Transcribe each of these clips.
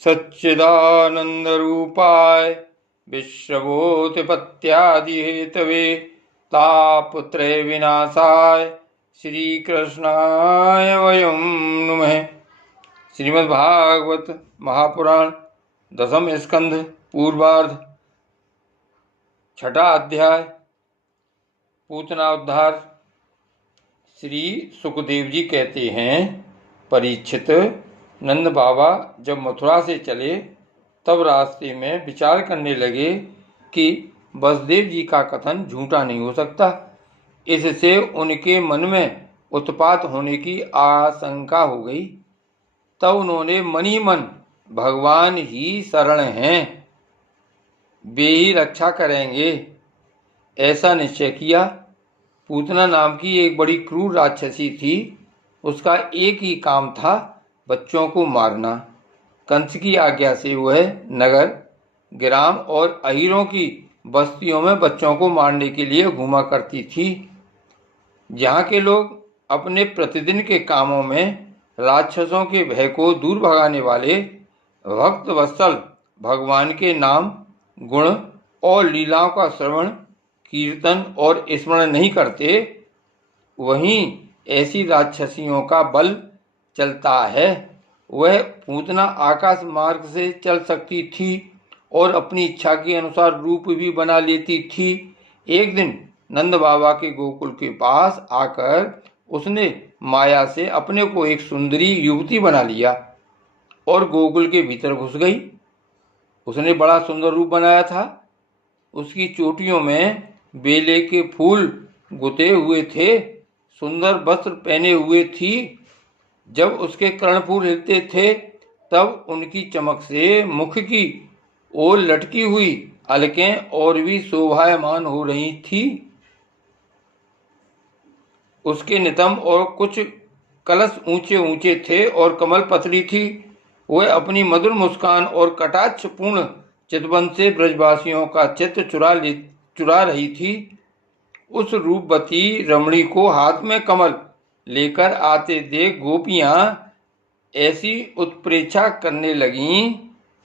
सच्चिदानंदरूपाय विश्वभूतिपत्यादिहेतवे तापत्रय विनाशाय श्रीकृष्णाय वयं नुमः। श्रीमद्भागवत महापुराण दसम स्कंध पूर्वार्ध छठा अध्याय पूतना उद्धार। श्री सुखदेव जी कहते हैं, परीक्षित, नंद बाबा जब मथुरा से चले तब रास्ते में विचार करने लगे कि वसुदेव जी का कथन झूठा नहीं हो सकता। इससे उनके मन में उत्पात होने की आशंका हो गई। तब उन्होंने मन ही मन भगवान ही शरण हैं, वे ही रक्षा करेंगे, ऐसा निश्चय किया। पूतना नाम की एक बड़ी क्रूर राक्षसी थी। उसका एक ही काम था, बच्चों को मारना। कंस की आज्ञा से वह नगर, ग्राम और अहीरों की बस्तियों में बच्चों को मारने के लिए घूमा करती थी। जहाँ के लोग अपने प्रतिदिन के कामों में राक्षसों के भय को दूर भगाने वाले भक्त वत्सल भगवान के नाम, गुण और लीलाओं का श्रवण, कीर्तन और स्मरण नहीं करते, वहीं ऐसी राक्षसियों का बल चलता है। वह पूतना आकाश मार्ग से चल सकती थी और अपनी इच्छा के अनुसार रूप भी बना लेती थी। एक दिन नंद बाबा के गोकुल के पास आकर उसने माया से अपने को एक सुंदरी युवती बना लिया और गोकुल के भीतर घुस गई। उसने बड़ा सुंदर रूप बनाया था। उसकी चोटियों में बेले के फूल गुथे हुए थे, सुंदर वस्त्र पहने हुए थी। जब उसके कर्णफूल हिलते थे तब उनकी चमक से मुख की ओर लटकी हुई अलकें और भी शोभायमान हो रही थी। उसके नितंब और कुछ कलश ऊंचे ऊंचे थे और कमल पतली थी। वह अपनी मधुर मुस्कान और कटाक्ष पूर्ण चितवन से ब्रजवासियों का चित्त चुरा रही थी। उस रूपवती रमणी को हाथ में कमल लेकर आते देख गोपियां ऐसी उत्प्रेक्षा करने लगीं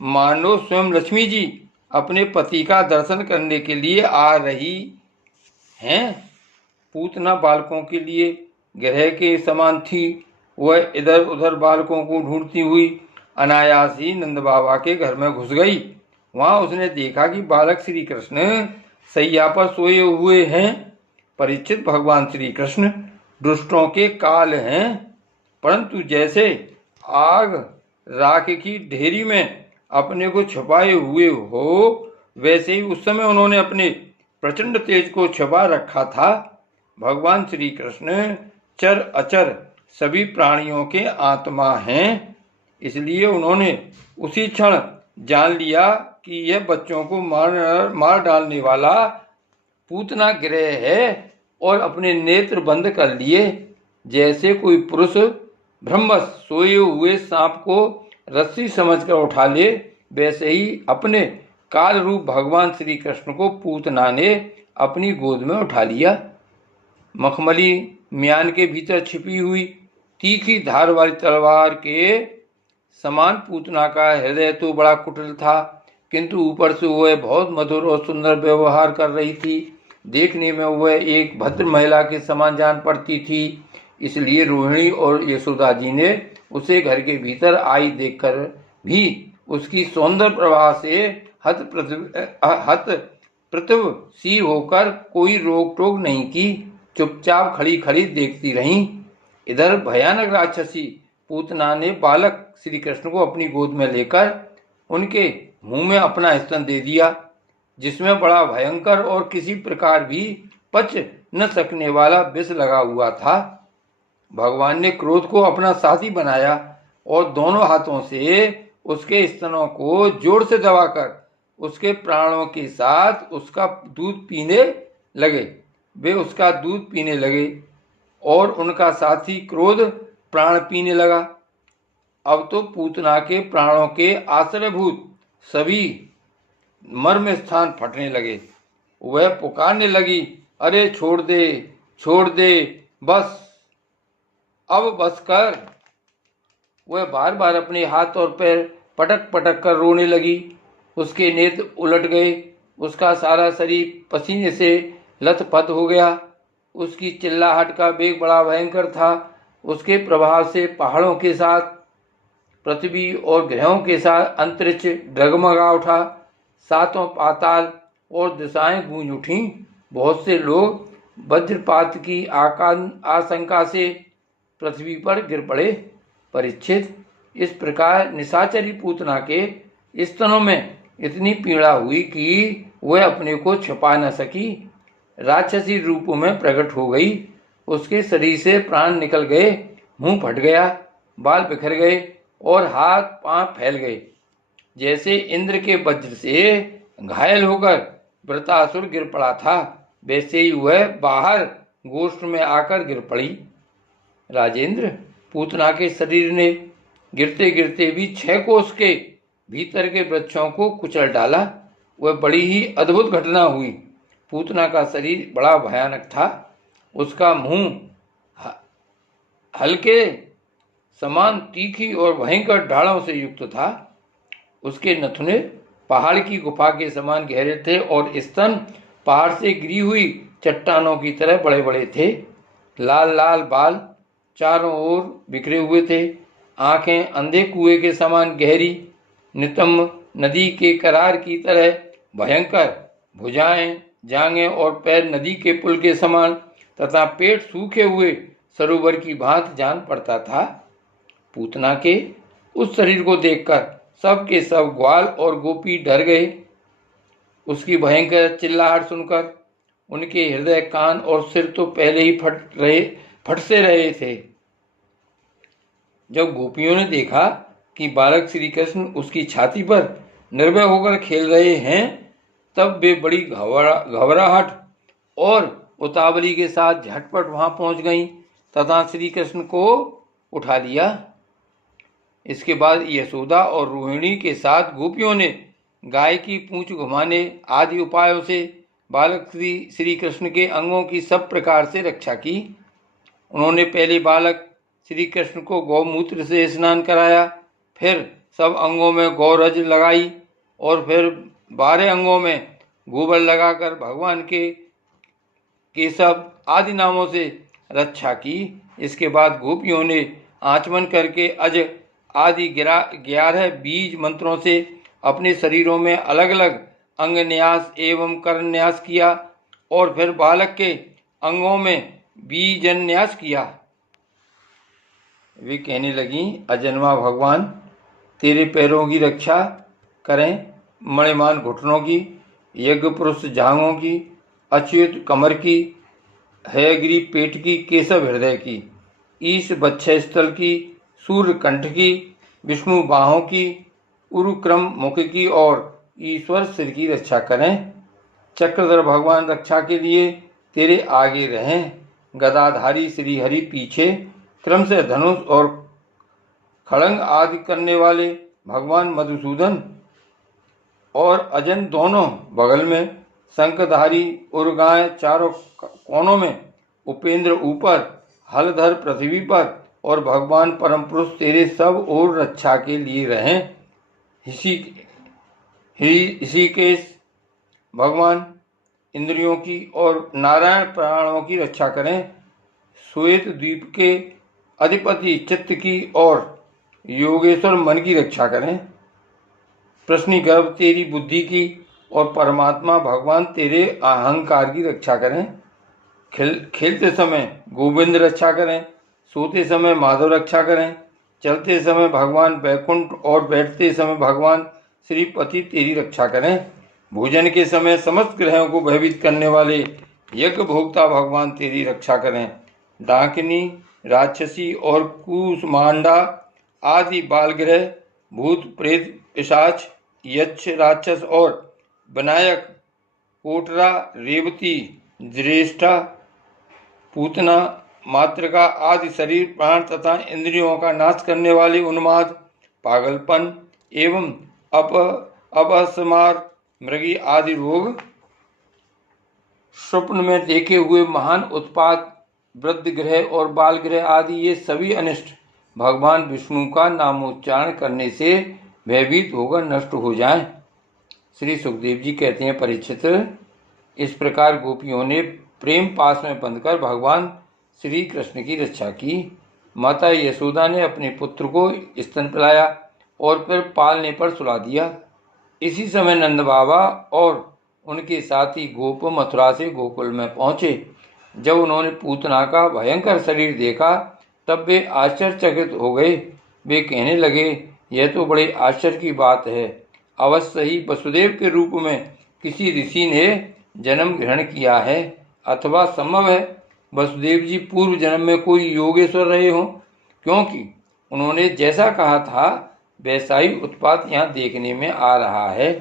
मानो स्वयं लक्ष्मी जी अपने पति का दर्शन करने के लिए आ रही हैं। पूतना बालकों के लिए ग्रह के समान थी। वह इधर उधर बालकों को ढूंढती हुई अनायास ही नंद बाबा के घर में घुस गई। वहां उसने देखा कि बालक श्री कृष्ण सैया पर सोए हुए हैं। परीक्षित, भगवान श्री कृष्ण दुष्टों के काल हैं, परंतु जैसे आग राख की ढेरी में अपने को छुपाए हुए हो, वैसे ही उस समय उन्होंने अपने प्रचंड तेज को छुपा रखा था। भगवान श्री कृष्ण चर अचर सभी प्राणियों के आत्मा हैं, इसलिए उन्होंने उसी क्षण जान लिया कि यह बच्चों को मार डालने वाला पूतना ग्रह है और अपने नेत्र बंद कर लिए। जैसे कोई पुरुष ब्रह्मवश सोए हुए सांप को रस्सी समझकर उठा ले, वैसे ही अपने काल रूप भगवान श्री कृष्ण को पूतना ने अपनी गोद में उठा लिया। मखमली म्यान के भीतर छिपी हुई तीखी धार वाली तलवार के समान पूतना का हृदय तो बड़ा कुटिल था, किंतु ऊपर से वह बहुत मधुर और सुंदर व्यवहार कर रही थी। देखने में वह एक भद्र महिला के समान जान पड़ती थी। इसलिए रोहिणी और यशोदा जी ने उसे घर के भीतर आई देखकर भी उसकी सौंदर्य प्रभा से हत प्रतिव सी होकर कोई रोक टोक नहीं की, चुपचाप खड़ी खड़ी देखती रहीं। इधर भयानक राक्षसी पूतना ने बालक श्री कृष्ण को अपनी गोद में लेकर उनके मुंह में अपना स्तन दे दिया, जिसमें बड़ा भयंकर और किसी प्रकार भी पच न सकने वाला विष लगा हुआ था। भगवान ने क्रोध को अपना साथी बनाया और दोनों हाथों से उसके स्तनों को जोर से दबाकर उसके प्राणों के साथ उसका दूध पीने लगे। वे उसका दूध पीने लगे और उनका साथी क्रोध प्राण पीने लगा। अब तो पूतना के प्राणों के आश्रयभूत सभी मर्म स्थान फटने लगे। वह पुकारने लगी, अरे छोड़ दे, बस, अब बस कर। वह बार बार अपने हाथ और पैर पटक पटक कर रोने लगी। उसके नेत्र उलट गए, उसका सारा शरीर पसीने से लथपथ हो गया। उसकी चिल्लाहट का वेग बड़ा भयंकर था। उसके प्रभाव से पहाड़ों के साथ पृथ्वी और ग्रहों के साथ अंतरिक्ष डगमगा उठा। सातों पाताल और दिशाएं गूंज उठीं। बहुत से लोग वज्रपात की आशंका से पृथ्वी पर गिर पड़े। परीक्षित, इस प्रकार निशाचरी पूतना के स्तनों में इतनी पीड़ा हुई कि वह अपने को छिपा न सकी। राक्षसी रूप में प्रकट हो गई। उसके शरीर से प्राण निकल गए, मुंह फट गया, बाल बिखर गए और हाथ पांव फैल गए। जैसे इंद्र के वज्र से घायल होकर वृत्रासुर गिर पड़ा था, वैसे ही वह बाहर गोष्ठ में आकर गिर पड़ी। राजेंद्र, पूतना के शरीर ने गिरते गिरते भी 6 कोस के भीतर के वृक्षों को कुचल डाला। वह बड़ी ही अद्भुत घटना हुई। पूतना का शरीर बड़ा भयानक था। उसका मुंह हल्के समान तीखी और भयंकर ढालों से युक्त था। उसके नथुने पहाड़ की गुफा के समान गहरे थे और स्तन पहाड़ से गिरी हुई चट्टानों की तरह बड़े बड़े थे। लाल लाल बाल चारों ओर बिखरे हुए थे। आंखें अंधे कुएं के समान गहरी, नितंब नदी के करार की तरह भयंकर। भुजाएं, जांघें और पैर नदी के पुल के समान तथा पेट सूखे हुए सरोवर की भांति जान पड़ता था। पूतना के उस शरीर को देखकर सब के सब ग्वाल और गोपी डर गए। उसकी भयंकर चिल्लाहट सुनकर उनके हृदय, कान और सिर तो पहले ही फट से रहे थे। जब गोपियों ने देखा कि बालक श्री कृष्ण उसकी छाती पर निर्भय होकर खेल रहे हैं, तब वे बड़ी घबराहट और उतावली के साथ झटपट वहां पहुंच गईं तथा श्री कृष्ण को उठा लिया। इसके बाद यशोदा और रोहिणी के साथ गोपियों ने गाय की पूंछ घुमाने आदि उपायों से बालक श्री कृष्ण के अंगों की सब प्रकार से रक्षा की। उन्होंने पहले बालक श्री कृष्ण को गौमूत्र से स्नान कराया, फिर सब अंगों में गौरज लगाई और फिर 12 अंगों में गोबर लगाकर भगवान के केशव आदि नामों से रक्षा की। इसके बाद गोपियों ने आचमन करके अज आदि 11 बीज मंत्रों से अपने शरीरों में अलग अलग अंग न्यास एवं कर्ण न्यास किया और फिर बालक के अंगों में बीजन न्यास किया। वे कहने लगी, अजन्मा भगवान तेरे पैरों की रक्षा करें, मणिमान घुटनों की, यज्ञ पुरुष जांघों की, अच्युत कमर की, हयग्री पेट की, केशव हृदय की, ईश बच्छ स्थल की, सूर्य कंठ की, विष्णु बाहों की, उरुक्रम मुख की और ईश्वर सिर की रक्षा करें। चक्रधर भगवान रक्षा के लिए तेरे आगे रहें। गदाधारी श्री हरि पीछे, क्रम से धनुष और खड़ंग आदि करने वाले भगवान मधुसूदन और अजन दोनों बगल में, शंखधारी उर्गाएं चारों कोनों में, उपेंद्र ऊपर, हलधर पृथ्वी पर और भगवान परम पुरुष तेरे सब ओर रक्षा के लिए रहें। ऋषिकेश भगवान इंद्रियों की और नारायण प्राणों की रक्षा करें। श्वेत द्वीप के अधिपति चित्त की और योगेश्वर मन की रक्षा करें। प्रश्नि गर्भ तेरी बुद्धि की और परमात्मा भगवान तेरे अहंकार की रक्षा करें। खेलते समय गोविंद रक्षा करें, सोते समय माधव रक्षा करें, चलते समय भगवान बैकुंठ और बैठते समय भगवान श्रीपति तेरी रक्षा करें। भोजन के समय समस्त ग्रहों को भयभीत करने वाले यज्ञ भोक्ता भगवान तेरी रक्षा करें। डाकिनी, राक्षसी और कूष्मांडा आदि बालग्रह, भूत प्रेत पिशाच, यक्ष राक्षस और विनायक, कोटरा, रेवती, ज्येष्ठा, पूतना, मातृका आदि शरीर, प्राण तथा इंद्रियों का नाश करने वाले उन्माद, पागलपन एवं अपस्मार, मृगी आदि रोग, स्वप्न में देखे हुए महान उत्पात, वृद्ध ग्रह और बाल ग्रह आदि ये सभी अनिष्ट भगवान विष्णु का नामोच्चारण करने से भयभीत होकर नष्ट हो जाएं। श्री सुखदेव जी कहते हैं, परीक्षित, इस प्रकार गोपियों ने प्रेम पास में बंधकर भगवान श्री कृष्ण की रक्षा की। माता यशोदा ने अपने पुत्र को स्तन पिलाया और फिर पालने पर सुला दिया। इसी समय नंद बाबा और उनके साथी गोप मथुरा से गोकुल में पहुंचे। जब उन्होंने पूतना का भयंकर शरीर देखा तब वे आश्चर्यचकित हो गए। वे कहने लगे, यह तो बड़े आश्चर्य की बात है। अवश्य ही वसुदेव के रूप में किसी ऋषि ने जन्म ग्रहण किया है, अथवा संभव है वसुदेव जी पूर्व जन्म में कोई योगेश्वर रहे हों, क्योंकि उन्होंने जैसा कहा था वैसा ही उत्पात यहाँ देखने में आ रहा है।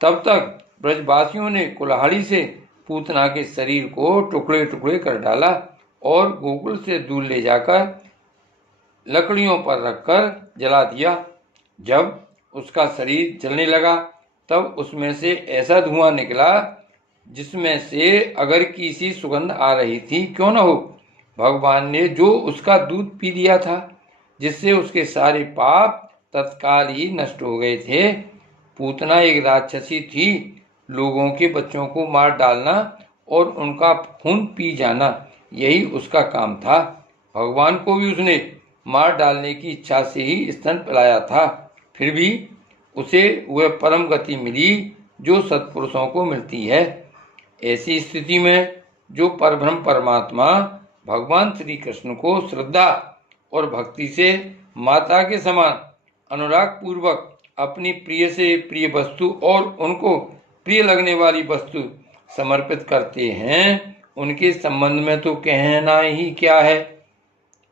तब तक ब्रजवासियों ने कुल्हाड़ी से पूतना के शरीर को टुकड़े टुकड़े कर डाला और गोकुल से दूर ले जाकर लकड़ियों पर रखकर जला दिया। जब उसका शरीर जलने लगा तब उसमें से ऐसा धुआं निकला जिसमें से अगर की सी सुगंध आ रही थी। क्यों न हो, भगवान ने जो उसका दूध पी लिया था, जिससे उसके सारे पाप तत्काल ही नष्ट हो गए थे। पूतना एक राक्षसी थी। लोगों के बच्चों को मार डालना और उनका खून पी जाना, यही उसका काम था। भगवान को भी उसने मार डालने की इच्छा से ही स्तन पिलाया था। फिर भी उसे वह परम गति मिली जो सत्पुरुषों को मिलती है। ऐसी स्थिति में जो परब्रह्म परमात्मा भगवान श्री कृष्ण को श्रद्धा और भक्ति से माता के समान अनुराग पूर्वक अपनी प्रिय से प्रिय वस्तु और उनको प्रिय लगने वाली वस्तु समर्पित करते हैं, उनके संबंध में तो कहना ही क्या है।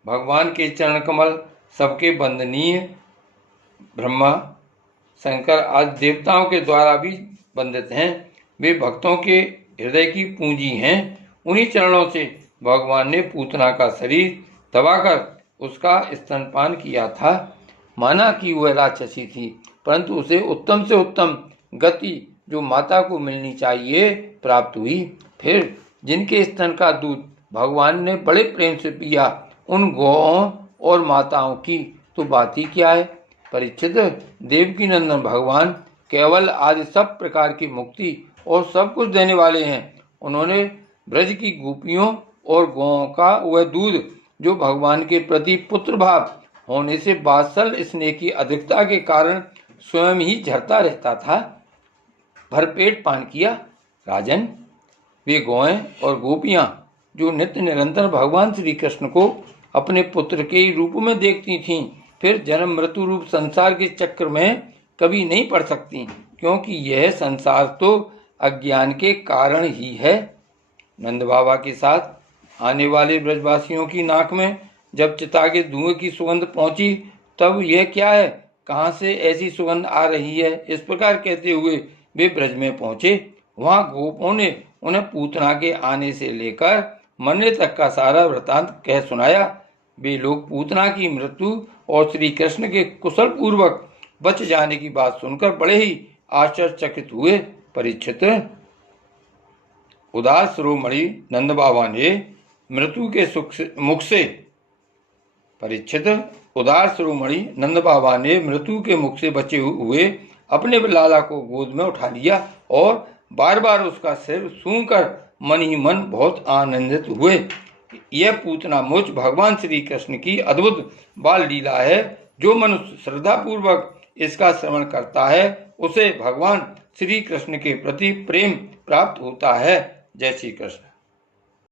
भगवान के चरण कमल सबके वंदनीय। ब्रह्मा, शंकर आदि देवताओं के द्वारा भी वंदित हैं। वे भक्तों के हृदय की पूंजी हैं। उन्हीं चरणों से भगवान ने पूतना का शरीर दबाकर उसका स्तनपान किया था। माना कि वह राक्षसी थी, परंतु उसे उत्तम से उत्तम गति जो माता को मिलनी चाहिए प्राप्त हुई। फिर जिनके स्तन का दूध भगवान ने बड़े प्रेम से पिया, उन गौओं और माताओं की तो बात ही क्या है। परीक्षित, देवकी नंदन भगवान केवल आदि सब प्रकार की मुक्ति और सब कुछ देने वाले हैं। उन्होंने ब्रज की गोपियों और गौओं का वह दूध जो भगवान के प्रति पुत्र भाव होने से वात्सल्य स्नेह की अधिकता के कारण स्वयं ही झरता रहता था, भरपेट पान किया। राजन, वे गौएं और गोपियां जो नित्य निरंतर भगवान श्री कृष्ण को अपने पुत्र के रूप में देखती थीं, फिर जन्म मृत्यु रूप संसार के चक्र में कभी नहीं पड़ सकती, क्योंकि यह संसार तो अज्ञान के कारण ही है। नंद बाबा के साथ आने वाले ब्रजवासियों की नाक में जब चिता के धुएं की सुगंध पहुंची तब यह क्या है, कहाँ से ऐसी सुगंध आ रही है, इस प्रकार कहते हुए वे ब्रज में पहुंचे। वहां गोपों ने उन्हें पूतना के आने से लेकर मरने तक का सारा वृतांत कह सुनाया। वे लोग पूतना की मृत्यु और श्री कृष्ण के कुशल पूर्वक बच जाने की बात सुनकर बड़े ही आश्चर्यचकित हुए। परीक्षित, उदास शिरोमणि नंद बाबा ने मृत्यु के मुख से परीक्षित उदार शिरोमणि नंद बाबा ने मृत्यु के मुख से बचे हुए अपने लाला को गोद में उठा लिया और बार बार उसका सिर सूंघकर मन ही मन बहुत आनंदित हुए। यह पूतना मुझ भगवान श्री कृष्ण की अद्भुत बाल लीला है। जो मनुष्य श्रद्धा पूर्वक इसका श्रवण करता है उसे भगवान श्री कृष्ण के प्रति प्रेम प्राप्त होता है। जय श्री कृष्ण।